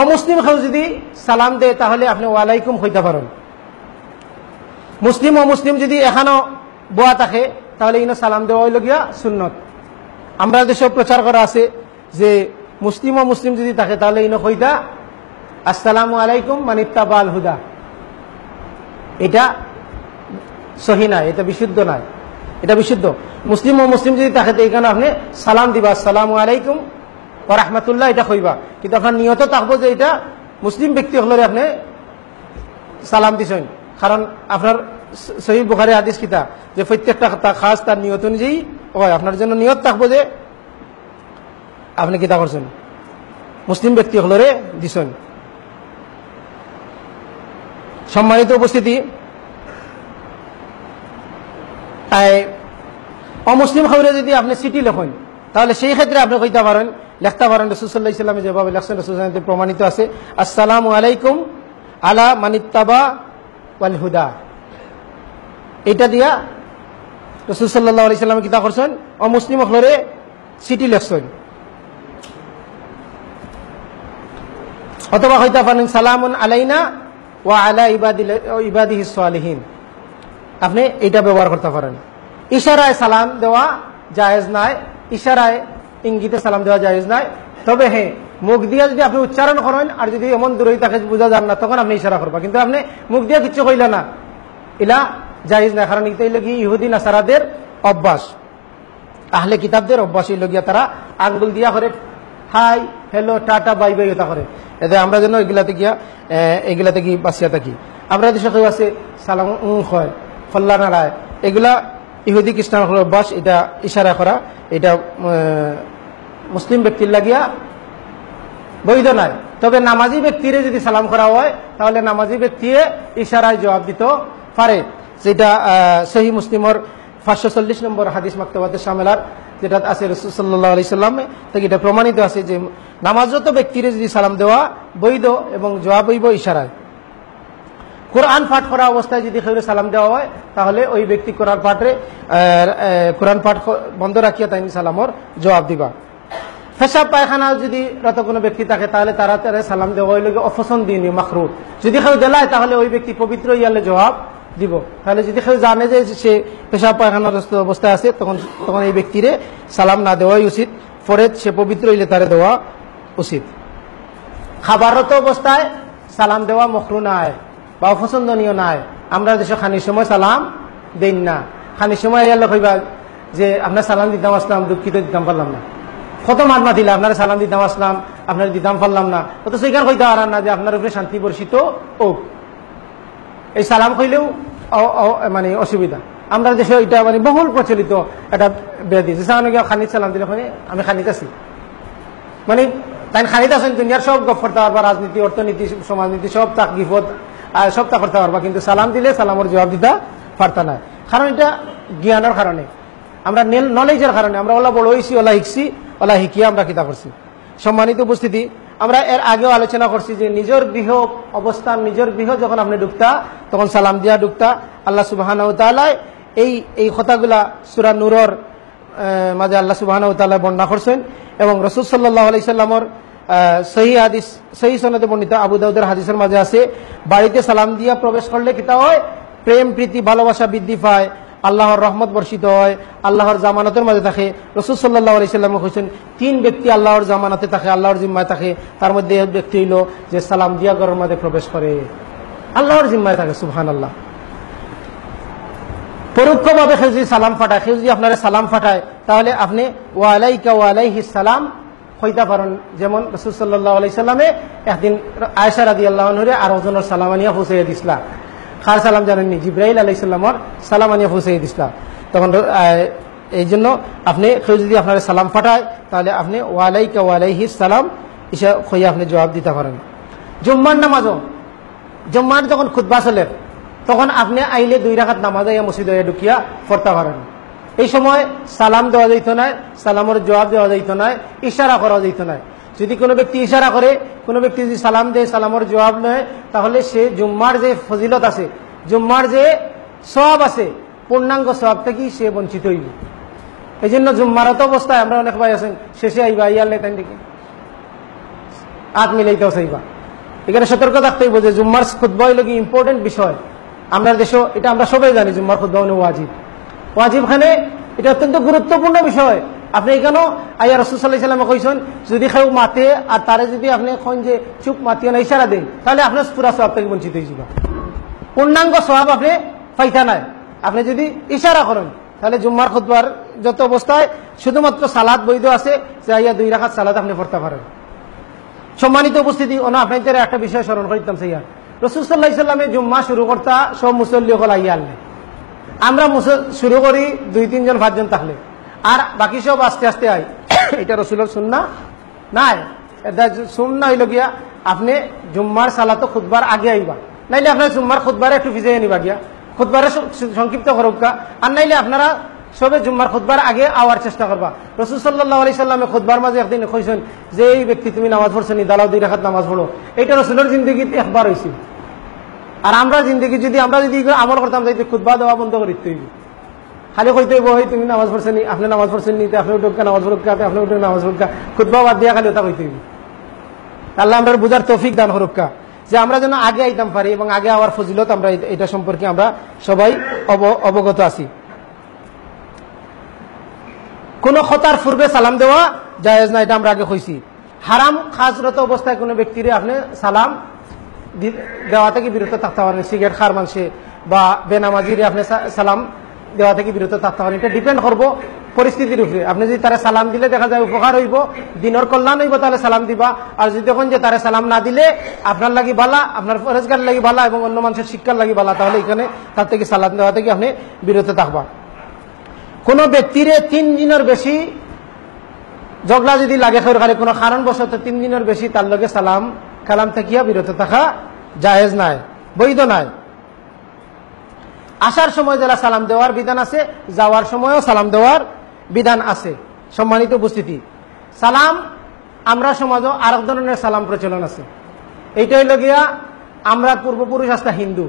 অমুসলিম কেউ যদি সালাম দেয় তাহলে আপনি ওয়ালাইকুম হইতে পারেন। মুসলিম অমুসলিম যদি এখানো বোয়া থাকে তাহলে ইনো সালাম দেওয়া হইল গিয়া সুন্নত। আমরা দেশে প্রচার করা আছে যে মুসলিম ও মুসলিম যদি থাকে তাহলে ইনো কইতা আসসালামু আলাইকুম মান ইত্তাবাল হুদা। এটা সহি নাই, এটা বিশুদ্ধ নাই, এটা বিশুদ্ধ। মুসলিম ও মুসলিম যদি থাকে তো এখানে আপনি সালাম দিবা আসসালামু আলাইকুম ওয়া রাহমাতুল্লাহ, এটা কইবা। কিন্তু আপনার নিয়ত থাকবো যে এটা মুসলিম ব্যক্তি হলে আপনি সালাম দিছেন, কারণ আপনার সহিহ বুখারী হাদিস কিতা যে প্রত্যেকটা কথা খাস তার নিয়ত অনুযায়ী হয়। আপনার জন্য নিয়ত থাকবো যে আপনি কিতা করছেন, মুসলিম ব্যক্তি হলরে দিছেন। সম্মানিত উপস্থিতি, অমুসলিম খবরে যদি আপনি চিঠি লেখেন তাহলে সেই ক্ষেত্রে আপনি কইতে পারেন, লেখতে পারেন রাসূল সাল্লাল্লাহু আলাইহি ওয়াসাল্লাম যেভাবে লেখছেন রাসূল সাল্লাল্লাহু আলাইহি ওয়াসাল্লাম প্রমাণিত আছে আসসালামু আলাইকুম আলা মানিত্তাবা ওয়াল হুদা। এটা দিয়া রাসূল সাল্লাল্লাহু আলাইহি ওয়াসাল্লাম কিতা করছেন, অমুসলিম খবরে চিঠি লেখছেন। অথবা হইতে পারেন সালামুন আলাইনা ওয়া আলা ইবাদিহিস সালিহিন, আপনি এটা ব্যবহার করতে পারেন। ইশারায় সালাম দেওয়া জায়েজ নাই, ইশারায় ইঙ্গিতে সালাম দেওয়া জায়েজ নাই। তবে হ্যাঁ, মুখ দিয়ে যদি আপনি উচ্চারণ করেন আর যদি এমন দূরেই তাকে বোঝা যান না তখন আপনি ইশারা করবা, কিন্তু আপনি মুখ দিয়ে কিচ্ছু কইলে না, ইলা জায়েজ নাই। কারণ এটা হইল কি ইহুদি নাসারাদের অভ্যাস, আহলে কিতাবদের অভ্যাস হইল গিয়া তারা আঙ্গুল দিয়া করে hi hello tata bye bye এটা করে। এতে আমরা যেন এগুলাতে কি বাঁচিয়া থাকি। আমরা দেশে কেউ আছে সালাম হয় ফল্লা নাড়ায়, এগুলা ইহুদি খ্রিস্টান অভ্যাস। এটা ইশারা করা, এটা মুসলিম ব্যক্তির লাগিয়া বৈধ নাই। তবে নামাজি ব্যক্তিরে যদি সালাম করা হয় তাহলে নামাজি ব্যক্তিয়ে ইশারায় জবাব দিতে পারে, যেটা সহিহ মুসলিমর 540 নম্বর হাদিস মাকতুবাতে শামিলার যেটা আছে রাসূল সাল্লাল্লাহু আলাইহি সাল্লাম থেকে এটা প্রমাণিত আছে যে নামাজরত ব্যক্তিরে যদি সালাম দেওয়া বৈধ এবং জবাব হইব ইশারায়। কোরআন পাঠ করা অবস্থায় যদি কেউ সালাম দেওয়া হয় তাহলে ওই ব্যক্তি কোরআন পাঠ বন্ধ রাখিয়া তাই সালামর জবাব দিবা। পেশাব পায়খানা যদি রত কোনো ব্যক্তি থাকে তাহলে তারা সালাম দেওয়া হইলে অপছন্দনীয় মাকরু। যদি কেউ দেলায় তাহলে ওই ব্যক্তি পবিত্র ইয়ালে জবাব দিব। তাহলে যদি কেউ জানে যে সে পেশাব পায়খানার অবস্থায় আছে তখন এই ব্যক্তিরে সালাম না দেওয়াই উচিত, পরে সে পবিত্র হইলে তারে দেওয়া উচিত। খাবাররত অবস্থায় সালাম দেওয়া মকরু নাই বা অপছন্দনীয় নাই। আমরা দেশে খানির সময় সালাম দেন না, খানির সময় ইয়ালে কইবা যে আপনার সালাম দিতাম আসলাম, দুঃখিত দিতাম পারলাম না। কত মাতমা দিলে আপনারা সালাম দিতাম আসলাম, আপনার দিতাম পারলাম না, অত সেইখান কইতে পারেন না যে আপনার উপরে শান্তি বর্ষিত ও এই সালাম কইলেও মানে অসুবিধা। আমরা দেশে এটা মানে বহুল প্রচলিত একটা ব্যাধি, যে খানিত সালাম দিলে আমি খানিত আছি, মানে তাই খানিত আছেন দুনিয়ার সব গপ করতে পারবা, রাজনীতি অর্থনীতি সমাজনীতি সব তাক গিফত সব তা করতে পারবা, কিন্তু সালাম দিলে সালামের জবাব দিতে পারতা না। কারণ এটা জ্ঞানের কারণে, আমরা নলেজের কারণে, আমরা ওলা বড় হয়েছি, ওলা শিখছি, ওলা শিখিয়ে আমরা কিতা করছি। সম্মানিত উপস্থিতি, আমরা এর আগেও আলোচনা করছি যে নিজের গৃহ অবস্থান, নিজের গৃহ যখন আপনি ঢুকতা তখন সালাম দিয়া ঢুকতা। আল্লাহ সুবহানাহু ওয়া তাআলা এই কথাগুলা সূরা নূরের মাঝে আল্লাহ সুবহানাহু ওয়া তাআলা বর্ণনা করছেন এবং রাসূল সাল্লাল্লাহু আলাইহি সাল্লামের সহিহ হাদিস, সহিহ সনদে বর্ণিত আবু দাউদের হাদিসের মাঝে আছে, বাড়িতে সালাম দিয়া প্রবেশ করলে কিতা হয়, প্রেম প্রীতি ভালোবাসা বৃদ্ধি পায়, আল্লাহর রহমত বর্ষিত হয়, আল্লাহর জামানতের মাঝে থাকে। রাসূল সাল্লাল্লাহু আলাইহি সাল্লাম কইছেন 3 ব্যক্তি আল্লাহর জামানতে থাকে, আল্লাহর জিম্মায় থাকে। তার মধ্যে এক ব্যক্তি হইল যে সালাম দিয়া ঘরের মধ্যে প্রবেশ করে, আল্লাহর জিম্মায় থাকে। সুবহানাল্লাহ। পরোক্ষভাবে কেউ যদি সালাম ফাটায়, কেউ যদি আপনারা সালাম ফাটায় তাহলে আপনি ওয়া আলাইকা ওয়া আলাইহিস সালাম কইতে পারেন। যেমন রাসূল সাল্লাল্লাহু আলাইহি সাল্লামে একদিন আয়েশা রাদিয়াল্লাহু আনহারে আর ওজনের সালাম আনিয়া পৌঁছাইয়া দিছিলা। কার সালাম জানেননি? জিবরাইল আলাইহিস সালামের সালাম আনিয়া পৌঁছাইয়া দিছিলা। তখন এই জন্য আপনি কেউ যদি আপনার সালাম ফাটায় তাহলে আপনি ওয়া আলাইকা ওয়া আলাইহিস সালাম ইসা কইয়া আপনি জবাব দিতে পারেন। জুম্মার নামাজও, জুম্মার যখন খুতবা চলে তখন আপনি আইলে 2 রাকাত নামাজ আইয়া মসজিদে ঢুকিয়া পড়তে পারেন। এই সময় সালাম দেওয়া যাইত না, সালামের জবাব দেওয়া যাইত না, ইশারা করা যাইত না। যদি কোনো ব্যক্তি ইশারা করে, কোনো ব্যক্তি যদি সালাম দেয়, সালামের জবাব নেয়, তাহলে সে জুম্মার যে ফজিলত আছে, জুম্মার যে সওয়াব আছে, পূর্ণাঙ্গ সওয়াব থেকে সে বঞ্চিত হইব। এই জন্য জুম্মারত অবস্থায় আমরা অনেক ভাই আছেন শেষে আইবা ইয়ার লেতেন দিকে হাত মিলাইতেও চাইবা। এখানে সতর্ক থাকতে হইব যে জুম্মার খুতবা হইল কি ইম্পর্টেন্ট বিষয়। আমরা দেশে এটা আমরা সবাই জানি জুম্মার খুতবা হলো ওয়াজিব। ওয়াজিব খানে এটা অত্যন্ত গুরুত্বপূর্ণ বিষয়। আপনি এখানেও আইয়া রাসূল সাল্লাল্লাহু আলাইহি ওয়াসাল্লাম কইছেন যদি কেউ মাতে আর তারে যদি আপনি কোন যে চুপ মাতিও না ইশারা দেন তাহলে আপনার পুরা সওয়াব থেকে বঞ্চিত হয়ে যাবে। পূর্ণাঙ্গ সওয়াব আপনি পাইতা নাই। আপনি যদি ইশারা করেন তাহলে জুম্মার খুতবার যত অবস্থায় শুধুমাত্র সালাত বৈধ আছে যে আইয়া 2 রাকাত সালাত আপনি পড়তে পারেন। সম্মানিত উপস্থিতি, আপনাদের একটা বিষয় স্মরণ করিতাম সেইয়া রাসূল সাল্লাল্লাহু আলাইহি ওয়াসাল্লামে জুম্মা শুরু করতা সব মুসল্লি হল আইয়া আনলে। আমরা শুরু করি 2-3 জন 5 জন থাকলে, আর বাকি সব আস্তে আস্তে আই। এটা রাসূলের সুন্নাহ নাই। এটা সুন্নাহ হইল গিয়া আপনি জুম্মার সালাত খুতবার আগে আইবা, নাইলে আপনার জুম্মার খুতবারে একটু ভিজাইয়া নিবা গিয়া খুতবারে সংক্ষিপ্ত করুকা, আর নাইলে আপনারা সবে জুম্মার খুতবার আগে আওয়ার চেষ্টা করবা। রাসূল সাল্লাল্লাহু আলাইহি সাল্লামে খুতবার মাঝে একদিন কইছেন যে এই ব্যক্তি তুমি নামাজ পড়ছনি দালাও 2 রাকাত নামাজ পড়ো। এটা রাসূলের জিন্দেগীতে একবার হইছে। আর আমরা জিন্দেগি যদি আমল করতাম যাইতে খুতবা দেওয়া বন্ধ করে দিতে হইব। খালি কইতে হইব এই তুমি নামাজ পড়ছনি, আপনি নামাজ পড়ছনি, আপনি উঠোকা নামাজ পড়ুকা, আপনি উঠে নামাজ পড়ুকা, খুতবা বাদ দিয়া খালি ওটা কইতে হইব। আল্লাহ আমরা বুঝার তৌফিক দান করুকা যে আমরা যেন আগে আইতাম পারি এবং আগে আওয়ার ফজিলত আমরা এটা সম্পর্কে আমরা সবাই অবগত আছি। কোন খতার পূর্বে সালাম দেওয়া জায়েজ না, এটা আমরা আগে কইছি। হারাম খাজরত অবস্থায় কোনো ব্যক্তিরে আপনি সালাম দেওয়া থেকে বিরত থাকতে পারেন। সিগারেট খার মানুষে বা বেনামাজিরে আপনি সালাম দেওয়া থেকে বিরত থাকতে পারেন। এটা ডিপেন্ড করবো পরিস্থিতির উপরে। আপনি যদি তারা সালাম দিলে দেখা যায় উপকার হইব, দিনের কল্যাণ হইব, তাহলে সালাম দিবা। আর যদি দেখুন যে তারা সালাম না দিলে আপনার লাগি বালা, আপনার ফরেজগার লাগি বালা এবং অন্য মানুষের শিক্ষার লাগি বালা, তাহলে এখানে তার থেকে সালাম দেওয়া থেকে আপনি বিরত থাকবা। কোন ব্যক্তিরে 3 দিনের বেশি ঝগড়া যদি লাগে সরকারে কোনো কারণবশত 3 দিনের বেশি তার লগে সালাম কালাম থাকিয়া বিরত থাকা জায়েজ নাই, বৈধ নাই। আসার সময় যারা সালাম দেওয়ার বিধান আছে, যাওয়ার সময়ও সালাম দেওয়ার বিধান আছে। সম্মানিত উপস্থিতি, সালাম আমরা সমাজও আরেক ধরনের সালাম প্রচলন আছে। এইটাই লগিয়া আমরা পূর্বপুরুষ আসতা হিন্দু,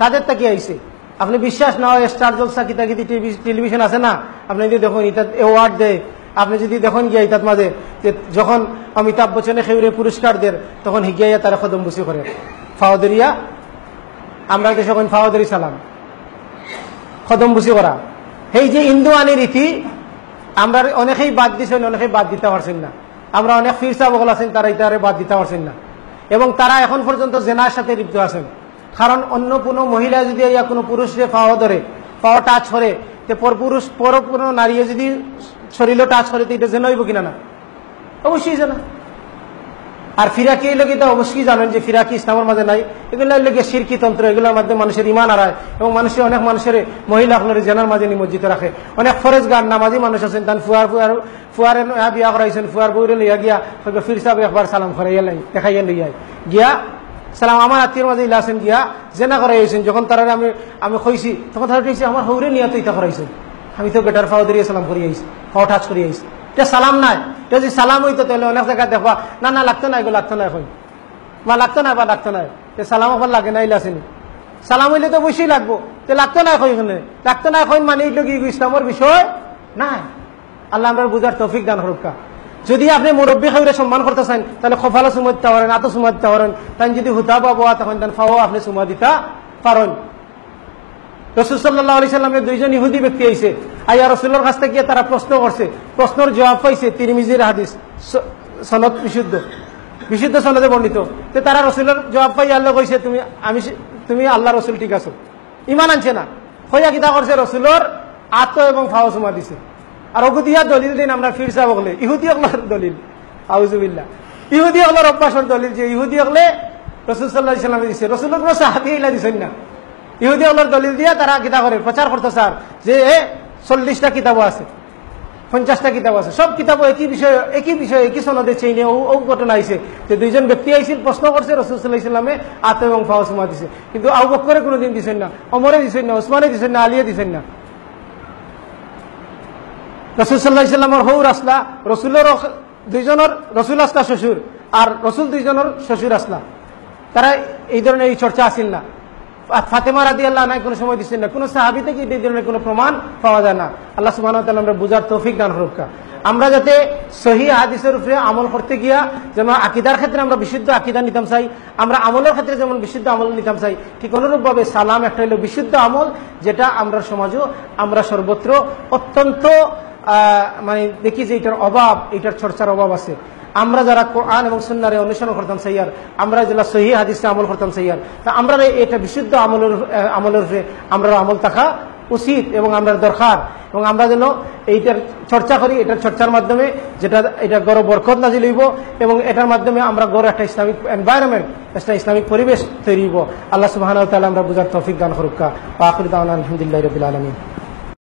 তাদের থেকে আইছে। আপনি বিশ্বাস না হয় স্টার জলসা কিতাকিতি টেলিভিশন আছে না, আপনি যদি দেখুন ইতাত অ্যাওয়ার্ড দেয়, আপনি যদি দেখুন গিয়া ইতাত মাঝে যে যখন অমিতাভ বচ্চনে খেউরে পুরস্কার দেন তখন হিগিয়া তারা কদম বুসি করে ফাওয়াদরিয়া। আমরা দেশে ফাওয়াদরি সালাম কদম বুসি করা, এই যে হিন্দু আনি রীতি আমরা অনেকেই বাদ দিচ্ছেন, অনেকেই বাদ দিতে পারছেন না। আমরা অনেক ফিরসা বগল আছেন তারা ইতারে বাদ দিতে পারছেন না, এবং তারা এখন পর্যন্ত জেনার সাথে লিপ্ত আছেন। কারণ অন্য কোনো মহিলা যদি কোনো পুরুষে পাওয়া ধরে, পাওয়া টাচ করে, পর কোনো নারী যদি শরীরে টাচ করে, তো এটা জেনা হইব কিনা? না, অবশ্যই জানা। আর ফিরাকি এই লোক তো অবশ্যই জানেন যে ফিরাকি ইসলামের মাঝে নাই। এগুলোর লোকে শিরকি তন্ত্র, এগুলোর মাধ্যমে মানুষের ইমান হারায় এবং মানুষের অনেক মানুষের মহিলা আপনার জেনার মাঝে নিমজ্জিত রাখে। অনেক ফরেজগার নামাজি মানুষ আছেন, তান ফুয়ারে বিয়া করাইছেন, ফুয়ার বউরে লইয়া গিয়া ফির সাহেব একবার সালাম করাইয়া দেখাইয়া লইয়া গিয়া সালাম আমার আত্মীয়র মাঝে ইলা আছেন গিয়া জেনা করাইছেন। যখন তারা আমি কইছি তখন তারা কইছে আমার হৌরে নিয়ে তো ইতা করাইছেন, আমি তো বেটার ফাও ধরিয়ে সালাম করিয়ে আইছি, ফাও টাচ করিয়ে আইছি। এটা সালাম নাই। এটা যদি সালাম হইতো তাহলে অনেক জায়গায় দেখবা না না লাগতো না, এগুলো লাগতো না, এখন মা লাগতো না বা লাগতো না, সালাম এখন লাগে না, ইলা আসেনি। সালাম হইলে তো অবশ্যই লাগবো, তো লাগতো না এখন, এখানে লাগতো না এখন মানে এইগুলো কি ইসলামের বিষয় নাই। আল্লাহ আমরা বুঝার তৌফিক দান হরক্কা। যদি আপনি মুরব্বী খাইরে সম্মান করতে চান তাহলে খফালা সুমা দিতে পারেন, আতো সুমা দিতে পারেন। তাই যদি হুতা পাবো তখন তান ফাও আপনি সুমা দিতে পারেন। রাসূল সাল্লাল্লাহু আলাইহি সাল্লামের 2 জন ইহুদি ব্যক্তি আইছে, আইয়া রাসূলের কাছ থেকে তারা প্রশ্ন করছে, প্রশ্নের জবাব পাইছে তিরমিজির হাদিস, সনদ বিশুদ্ধ সনদে বর্ণিত। তো তারা রাসূলের জবাব পাই আল্লাহ কইছে তুমি আল্লাহ রাসূল ঠিক আছো, ইমান আনছে না। হইয়া কিতা করছে, রাসূলের আতো এবং ফাও সুমা দিছে। আর ওগুদিয়া দলিল দিন আমরা ফিরসা বগলে ইহুদি হকলার দলিল, আউযুবিল্লাহ। ইহুদি হকলার অভ্যাসের দলিল যে ইহুদি হকলে রাসূল সাল্লাল্লাহু আলাইহি সাল্লাম দিছে, রাসূলের কোনো সাহাবী ইলা দিছেন না। ইহুদি হকলার দলিল দিয়া তারা কিতা করে প্রচার করতে স্যার যে 40টা কিতাব আছে, 50টা কিতাব আছে, সব কিতাব একই বিষয় একই সনদে চেইনে ও ঘটনা আইছে যে 2 জন ব্যক্তি আইছিল, প্রশ্ন করছে, রাসূল সাল্লাল্লাহু আলাইহি সাল্লামে আতো এবং ফাও সুমা দিছে। কিন্তু আবু বকরে কোনোদিন দিছেন না, ওমরে দিছেন না, ওসমানে দিছেন না, আলিয়ে দিছেন না। রাসূল সাল্লাল্লাহু আলাইহি সাল্লামের হৌর আসলা, রাসূলের 2 জনের রসুল আসলা শ্বশুর, আর রসুল 2 জনের শ্বশুর আসলা, তারা এই ধরনের এই চর্চা আসিল না। ফাতেমা রাদিয়াল্লাহু আনহা কোনো সময় দিচ্ছেন না, কোনো সাহাবী থেকে এই ধরনের কোনো প্রমাণ পাওয়া যায় না। আল্লাহ সুবহানাহু ওয়া তাআলা আমরা বুঝার তৌফিক দান করুক। আমরা যাতে সহি হাদিসের উপরে আমল করতে গিয়া যেমন আকীদার ক্ষেত্রে আমরা বিশুদ্ধ আকীদা নিতাম চাই, আমরা আমলের ক্ষেত্রে যেমন বিশুদ্ধ আমল নিতাম চাই, ঠিক অনুরূপভাবে সালাম একটা হলো বিশুদ্ধ আমল, যেটা আমরা সমাজও আমরা সর্বত্র অত্যন্ত মানে দেখি যে এটার অভাব, এটার চর্চার অভাব আছে। আমরা যারা কোরআন এবং সুন্নাহর অনুসরণ করতাম সাইয়ার, আমরা যারা সহিহ হাদিসে আমল করতাম সাইয়ার, তা আমরা এটা বিশুদ্ধ আমলের উপরে আমরা আমল থাকা উচিত এবং আমরা দরকার, এবং আমরা যেন এইটার চর্চা করি। এটার চর্চার মাধ্যমে যেটা এটা গড় বরকত নাজিল হইব, এবং এটার মাধ্যমে আমরা গড় একটা ইসলামিক এনভায়রনমেন্ট, একটা ইসলামিক পরিবেশ তৈরি হইব। আল্লাহ সুবহানাহু ওয়া তাআলা আমরা বুঝার তৌফিক দান করুক। ওয়া আখিরু দাওয়ানা আলহামদুলিল্লাহি রাব্বিল আলামিন।